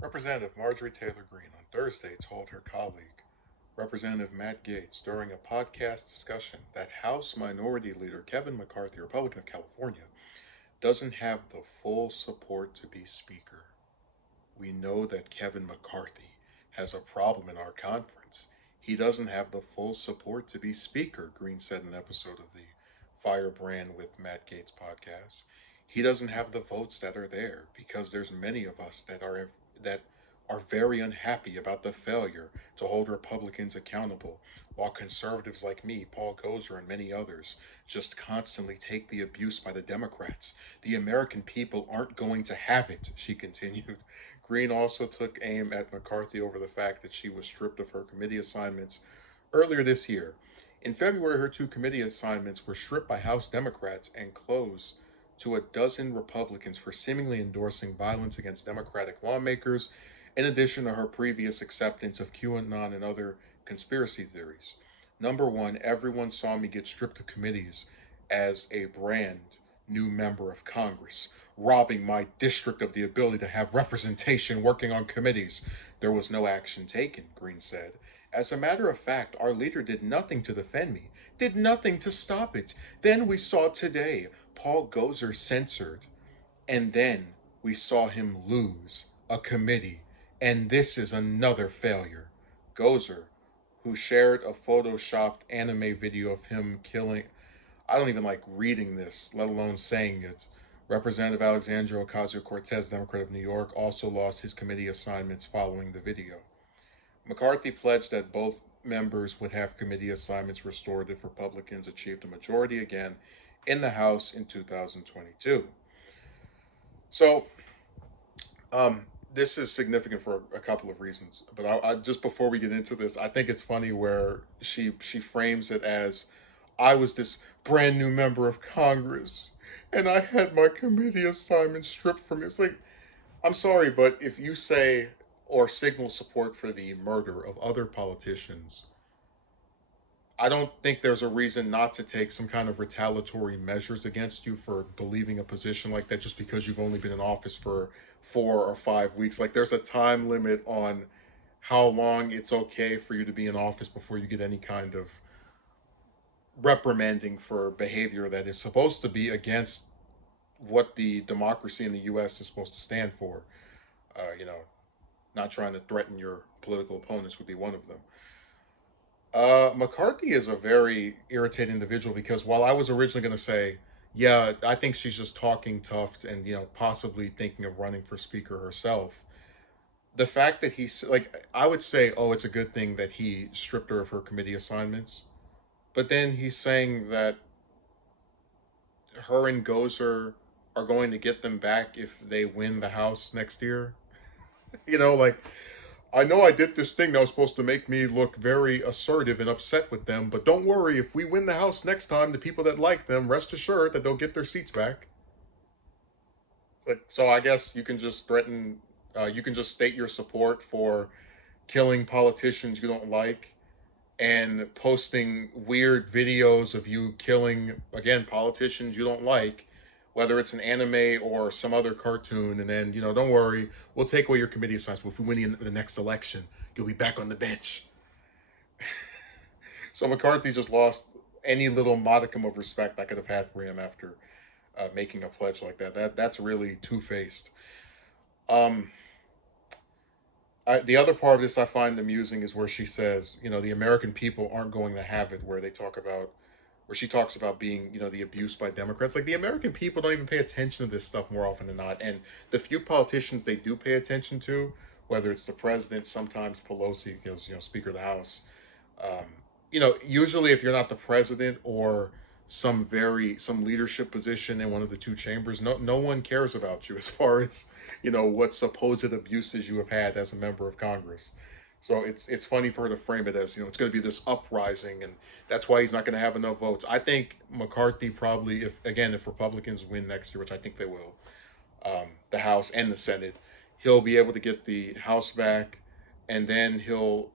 Representative Marjorie Taylor Greene on Thursday told her colleague, Representative Matt Gaetz, during a podcast discussion that House Minority Leader Kevin McCarthy, Republican of California, doesn't have the full support to be Speaker. We know that Kevin McCarthy has a problem in our conference. He doesn't have the full support to be Speaker, Greene said in an episode of the Firebrand with Matt Gaetz podcast. He doesn't have the votes that are there because there's many of us that are very unhappy about the failure to hold Republicans accountable, while conservatives like me, Paul Gozer, and many others just constantly take the abuse by the Democrats. The American people aren't going to have it, she continued. Greene also took aim at McCarthy over the fact that she was stripped of her committee assignments earlier this year. In February, her two committee assignments were stripped by House Democrats and closed to a dozen Republicans for seemingly endorsing violence against Democratic lawmakers, in addition to her previous acceptance of QAnon and other conspiracy theories. Number one, everyone saw me get stripped of committees as a brand new member of Congress, robbing my district of the ability to have representation working on committees. There was no action taken, Greene said. As a matter of fact, our leader did nothing to defend me, did nothing to stop it. Then we saw today Paul Gozer censored, and then we saw him lose a committee, and this is another failure. Gozer, who shared a photoshopped anime video of him killing, I don't even like reading this, let alone saying it. Representative Alexandria Ocasio Cortez, Democrat of New York, also lost his committee assignments following the video. McCarthy pledged that both members would have committee assignments restored if Republicans achieved a majority again in the House in 2022. So, um, this is significant for a couple of reasons. But I just before we get into this, I think it's funny where she frames it as, I was this brand new member of Congress, and I had my committee assignment stripped from me. It's like, I'm sorry, but if you say or signal support for the murder of other politicians, I don't think there's a reason not to take some kind of retaliatory measures against you for believing a position like that just because you've only been in office for 4 or 5 weeks. Like, there's a time limit on how long it's okay for you to be in office before you get any kind of reprimanding for behavior that is supposed to be against what the democracy in the U.S. is supposed to stand for. Uh, you know, not trying to threaten your political opponents would be one of them. McCarthy is a very irritating individual because while I was originally going to say, yeah, I think she's just talking tough and, possibly thinking of running for speaker herself, the fact that he's like, I would say, oh, it's a good thing that he stripped her of her committee assignments. But then he's saying that her and Gozer are going to get them back if they win the House next year. Like, I know I did this thing that was supposed to make me look very assertive and upset with them, but don't worry, if we win the House next time, the people that like them, rest assured that they'll get their seats back. Like, so I guess you can just threaten, you can just state your support for killing politicians you don't like and posting weird videos of you killing, again, politicians you don't like, whether it's an anime or some other cartoon, and then, don't worry, we'll take away your committee assignments, but if we win the next election, you'll be back on the bench. So McCarthy just lost any little modicum of respect I could have had for him after making a pledge like that. That's really two faced. Um, the other part of this I find amusing is where she says, the American people aren't going to have it, where she talks about being, the abuse by Democrats. Like, the American people don't even pay attention to this stuff more often than not. And the few politicians they do pay attention to, whether it's the president, sometimes Pelosi, because, Speaker of the House, um, usually if you're not the president or some leadership position in one of the two chambers, no one cares about you as far as what supposed abuses you have had as a member of Congress. So it's funny for her to frame it as, it's going to be this uprising, and that's why he's not going to have enough votes. I think McCarthy probably, if Republicans win next year, which I think they will, the House and the Senate, he'll be able to get the House back, and then he'll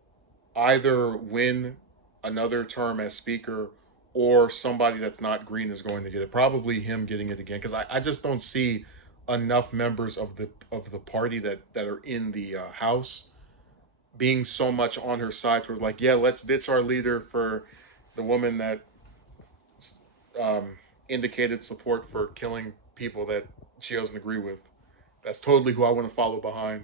either win another term as speaker, or somebody that's not Green is going to get it. Probably him getting it again, because I just don't see enough members of the party that are in the House being so much on her side toward like, yeah, let's ditch our leader for the woman that um, indicated support for killing people that she doesn't agree with. That's totally who I want to follow behind.